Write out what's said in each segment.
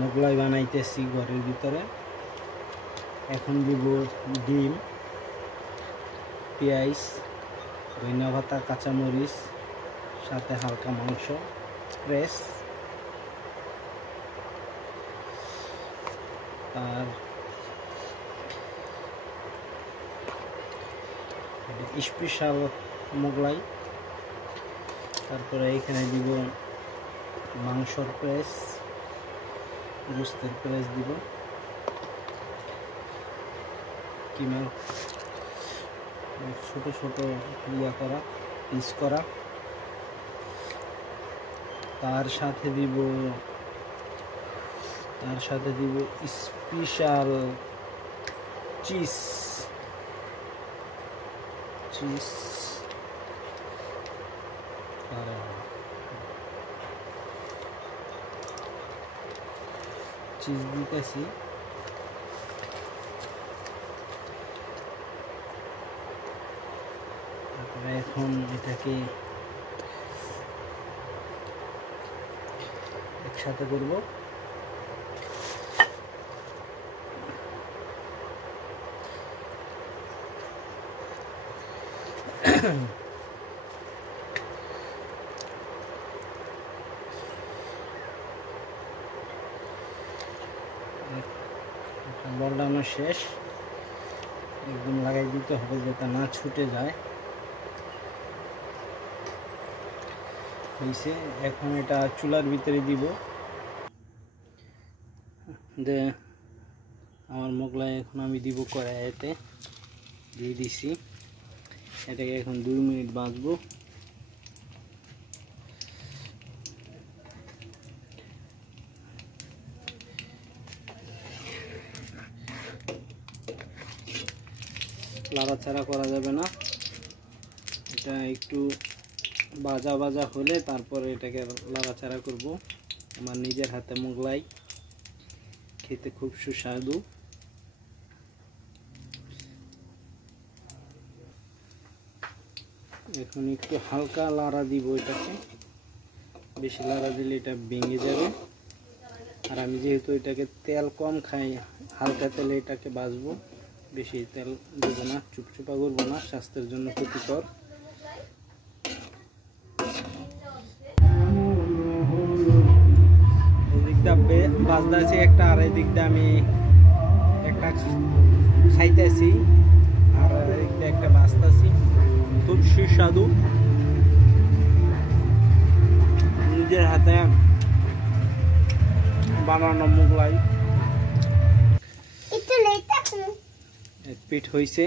মোগলাই বানাইতেছি ঘরের ভিতরে। এখন দিব ডিম, পেঁয়াজ, ধনিয়া পাতা, কাঁচামরিচ, সাথে হালকা মাংস ফ্রেশ, আর স্পেশাল মোগলাই। তারপরে এখানে দিব মাংসর প্রেস, গোস্তের প্রেস দিব, কিমা ছোট ছোট ইয়া করা, পিস করা। তার সাথে দিব স্পেশাল চিজ। চিজ দিতেছি। তারপরে এখন এটাকে একসাথে করব। বলডানো শেষ, একদম লাগাই দিতে হবে যাতে না ছুটে যায়। হয়েছে, এখন এটা চুলার ভিতরে দিব। আমার মোগলাই এখন আমি দিব কড়াইতে, দিয়ে দিছি। এটাকে এখন 2 মিনিট ভাজবো। লাড়াচাড়া করা যাবে না, এটা একটু ভাজা ভাজা হলে তারপরে এটাকে লাড়াচাড়া করব। আমার নিজের হাতে মোগলাই, খেতে খুব সুস্বাদু। এখন একটু হালকা লাড়া দিব এটাকে, বেশি লাড়া দিলে এটা ভেঙে যাবে। আর আমি যেহেতু এটাকে তেল কম খাই, হালকা তেলে এটাকে ভাজবো, বেশি তেল দেব না, চুপচুপা করবো না, স্বাস্থ্যের জন্য ক্ষতিকর। এদিকটা বাজতেছি একটা, আর এদিকটা আমি একটা খাইতেছি, আর এদিকটা একটা বাজতেছি। খুব সুস্বাদু, নিজের হাতে বানানো মোগলাই। এক পিঠ হয়েছে,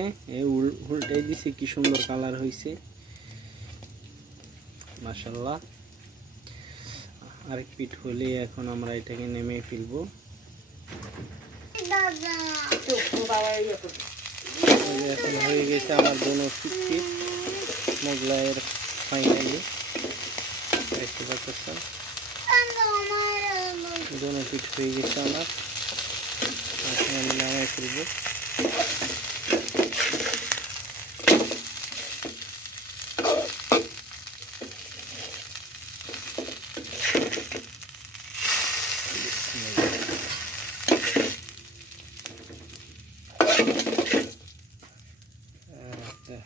উল্টাই দিছে, কি সুন্দর কালার হয়েছে, মাশাআল্লাহ। আরেক পিঠ হলে এখন আমরা এটাকে নেমে ফেলবো। এখন হয়ে গেছে আমার দোনো পিঠ মোগলাইয়ের ফাইনালি। দেখতে পাচ্ছেন দোনো পিঠ হয়ে গেছে আমার। এখন আমি নামাই ফেলবো।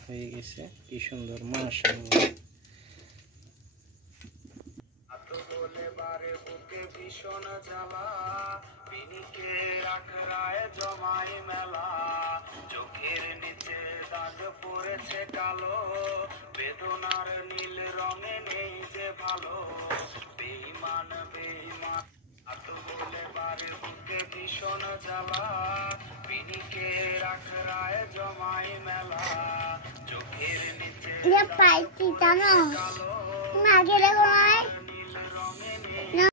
হয়ে গেছে, কি সুন্দর, মাশাআল্লাহ। ভীষণ জ্বালা পিনিকে আখড়ায় জমাই মেলা, চোখের নিচে দাগ পড়েছে কালো, বেদনার নীল রঙে নেই যে ভালো, বেঈমান বেঈমান এত বলে বারে বুকে ভীষণ জ্বালা, পিনিকে আখড়ায় জমাই মেলা, চোখের নিচে পাইছি জানো, আগে দেখো